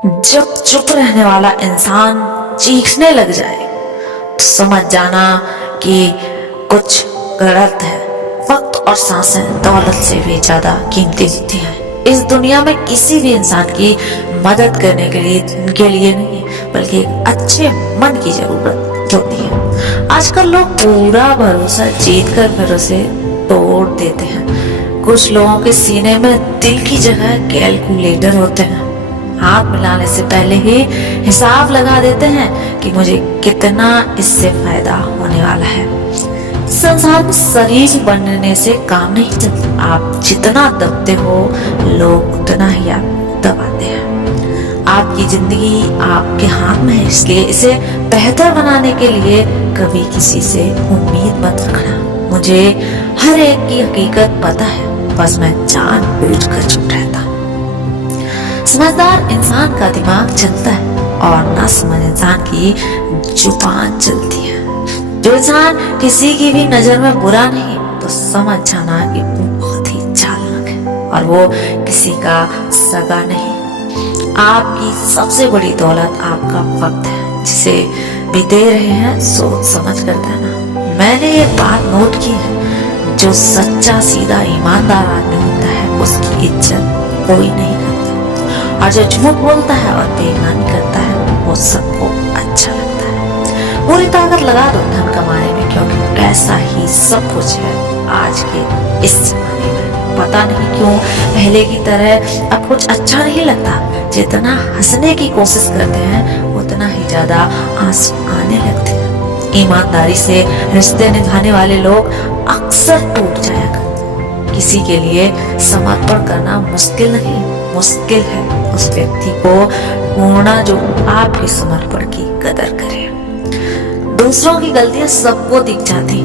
जब चुप रहने वाला इंसान चीखने लग जाए तो समझ जाना कि कुछ गलत है। वक्त और सांसें दौलत से भी ज्यादा कीमती होती हैं। इस दुनिया में किसी भी इंसान की मदद करने के लिए नहीं, बल्कि एक अच्छे मन की जरूरत होती है। आजकल लोग पूरा भरोसा जीत कर भरोसे तोड़ देते हैं। कुछ लोगों के सीने में दिल की जगह कैलकुलेटर होते हैं। हाथ मिलाने से पहले ही हिसाब लगा देते हैं कि मुझे कितना इससे फायदा होने वाला है। संसार में शरीफ बनने से काम नहीं चलता। आप जितना दबते हो लोग उतना ही आप दबाते हैं। आपकी जिंदगी आपके हाथ में है, इसलिए इसे बेहतर बनाने के लिए कभी किसी से उम्मीद मत रखना। मुझे हर एक की हकीकत पता है, बस मैं जानबूझकर चुप रहता हूँ। समझदार इंसान का दिमाग चलता है और नासमझ इंसान की जुबान चलती है। जो इंसान किसी की भी नजर में बुरा नहीं तो समझ जाना कि वो बहुत ही चालाक है और वो किसी का सगा नहीं। आपकी सबसे बड़ी दौलत आपका वक्त है, जिसे भी दे रहे हैं सोच समझ कर देना। मैंने एक बात नोट की है, जो सच्चा सीधा ईमानदार आदमी होता है उसकी इज्जत कोई नहीं करता, और जो झूठ बोलता है और बेईमानी करता है वो सबको अच्छा लगता है। पूरी ताकत लगा दो धन कमाने में, क्योंकि पैसा ही सब कुछ है आज के इस जमाने में। पता नहीं क्यों पहले की तरह अब कुछ अच्छा नहीं लगता। जितना हंसने की कोशिश करते हैं उतना ही ज्यादा आंसू आने लगते हैं। ईमानदारी से रिश्ते निभाने वाले लोग अक्सर टूट जाया करते हैं। किसी के लिए समर्पण करना मुश्किल नहीं, मुश्किल है उस व्यक्ति को ढूंढना जो आपके समर्पण की कदर करे। दूसरों की गलतियां सबको दिख जाती,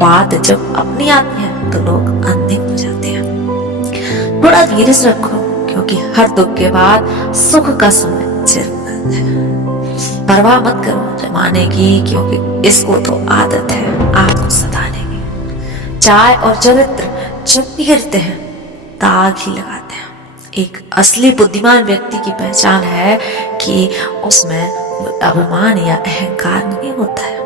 बात जब अपनी आती है तो लोग अंधे हो जाते हैं। थोड़ा धीरज रखो, क्योंकि हर दुख के बाद सुख का समय जरूर आता है। परवाह मत करो जमाने की, क्योंकि इसको तो आदत है आपको सताने की। चाय और चरित्र जब भी गिरते हैं दाग ही लगाते हैं। एक असली बुद्धिमान व्यक्ति की पहचान है कि उसमें अभिमान या अहंकार नहीं होता है।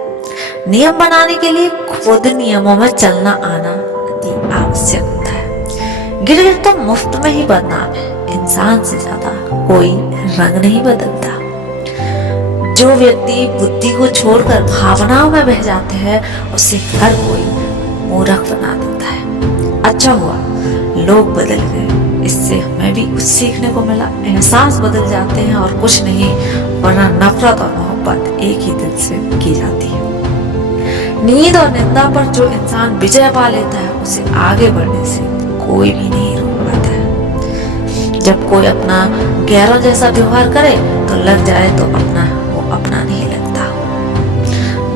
नियम बनाने के लिए खुद नियमों में चलना आना अति आवश्यक होता है। गिर तो मुफ्त में ही बदनाम है। इंसान से ज्यादा कोई रंग नहीं बदलता। जो व्यक्ति बुद्धि को छोड़कर भावनाओं में बह जाते हैं उसे हर कोई मूर्ख बना देता है। अच्छा हुआ लोग बदल गए, इससे हमें भी कुछ सीखने को मिला। एहसास बदल जाते हैं और कुछ नहीं, वरना नफरत और मोहब्बत एक ही दिल से की जाती है। नींद और निंदा पर जो इंसान विजय पा लेता है उसे आगे बढ़ने से कोई भी नहीं रोक पाता है। जब कोई अपना गैरों जैसा व्यवहार करे तो लग जाए तो वो अपना नहीं लगता।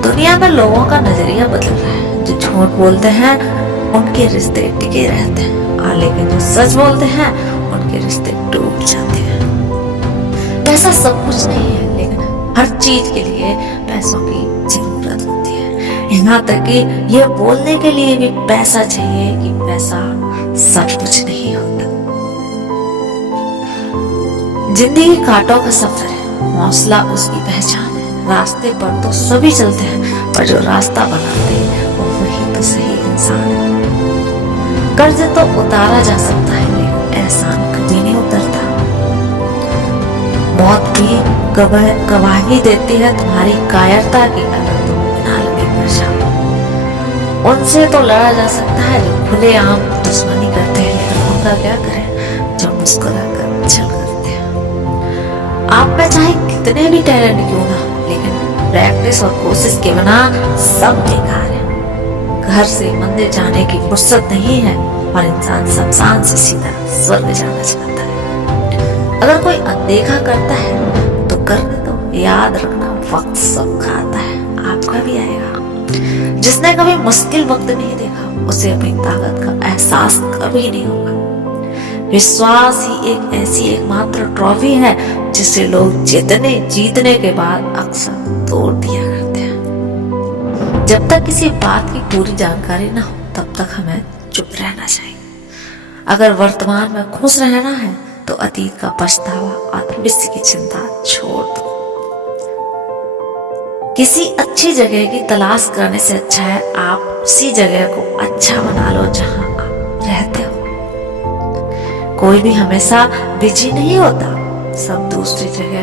दुनिया में लोगों का नजरिया बदल रहा है। जो झूठ बोलते हैं उनके रिश्ते टिके रहते हैं, लेकिन जो सच बोलते हैं उनके रिश्ते टूट जाते हैं। पैसा सब कुछ नहीं है, लेकिन हर चीज के लिए पैसों की जरूरत होती है। यहाँ तक कि ये बोलने के लिए भी पैसा चाहिए कि पैसा सब कुछ नहीं होता। जिंदगी कांटों का सफर है, हौसला उसकी पहचान है। रास्ते पर तो सभी चलते हैं, पर जो रास्ता बनाते हैं वो वही तो सही इंसान है। कर्ज तो उतारा जा सकता है, लेकिन एहसान कभी नहीं उतरता। मौत भी गवाही देती है तुम्हारी कायरता की, अगर तुम बिना लगे परेशान। उनसे तो लड़ा जा सकता है जो खुलेआम दुश्मनी करते हैं, लेकिन उनका क्या करें जो मुस्कुराकर छल करते हैं। आप में चाहे कितने भी टैलेंट क्यों ना, लेकिन प्रैक्टिस और कोशिश के बिना सब बेकार है। घर से मंदिर जाने की फुर्सत नहीं है और इंसान शमशान से सीधा स्वर्ग जाना चाहता है। अगर कोई अनदेखा करता है तो करने दो। याद रखना वक्त सबका आता है, आपका भी आएगा। जिसने कभी मुश्किल वक्त नहीं देखा उसे अपनी ताकत का एहसास कभी नहीं होगा। विश्वास ही एक ऐसी एकमात्र ट्रॉफी है जिसे लोग जीतने के बाद अक्सर तोड़ दिया करते हैं। जब तक किसी बात की पूरी जानकारी ना हो तब तक हमें चुप रहना चाहिए। अगर वर्तमान में खुश रहना है तो अतीत का पछतावा और भविष्य की चिंता छोड़ दो। किसी अच्छी जगह की तलाश करने से अच्छा है आप उसी जगह को अच्छा बना लो जहां आप रहते हो। कोई भी हमेशा बिजी नहीं होता, सब दूसरी जगह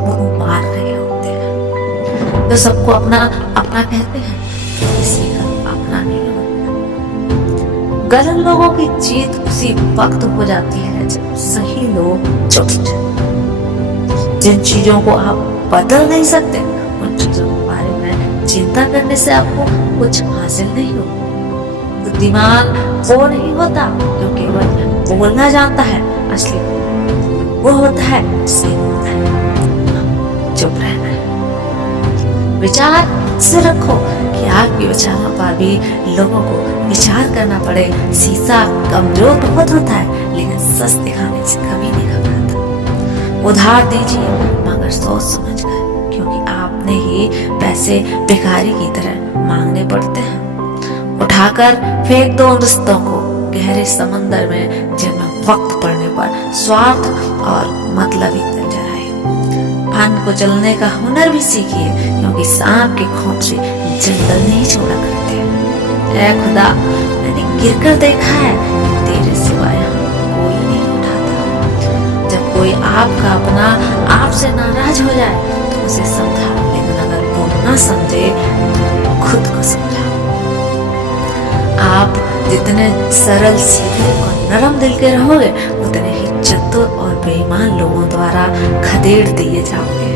मुंह मार रहे होते हैं। तो सबको अपना अपना कहते हैं, किसी का अपना नहीं होता। गलत लोगों की जीत उसी वक्त हो जाती है जब सही लोग चुप जाते। जिन चीजों को आप बदल नहीं सकते उन चीजों के बारे में चिंता करने से आपको कुछ हासिल नहीं होगा। बुद्धिमान वो नहीं होता जो केवल बोलना जानता है, असली वो होता है जिसके होता है चुप रहना है। विचार से रखो कि आपके विचारों पर भी लोगों को विचार करना पड़े। शीशा कमजोर बहुत होता है लेकिन सच दिखाने से कभी नहीं घबराता। उधार दीजिए मगर सोच समझ कर, क्योंकि आपने ही पैसे भिखारी की तरह मांगने पड़ते हैं। उठाकर फेंक दो उन रिश्तों को गहरे समंदर में जिनमें वक्त पड़ने पर स्वार्थ और मतलब ही नजर आए। फन को चलने का हुनर भी सीखिए, क्योंकि सांप के खोप से जंगल नहीं छोड़ा करते। ऐ खुदा, मैंने गिरकर देखा है, तेरे सिवाय कोई नहीं उठाता। जब कोई आपका अपना आपसे नाराज हो जाए तो उसे समझा, लेकिन अगर वो ना समझे तो खुद को समझा। आप जितने सरल, सीधे और नरम दिल के रहोगे उतने ही चतुर और बेईमान लोगों द्वारा खदेड़ दिए जाओगे।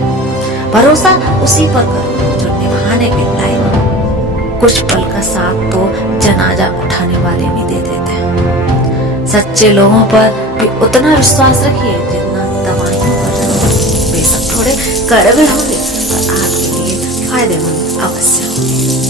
भरोसा उसी पर करो जो निभाने के लायक हो। कुछ पल का साथ तो जनाजा उठाने वाले भी दे देते हैं। सच्चे लोगों पर भी उतना विश्वास रखिए जितना दवाइयों पर। बेशक थोड़े कड़वे होंगे पर आपके लिए फायदेमंद अवश्य होंगे।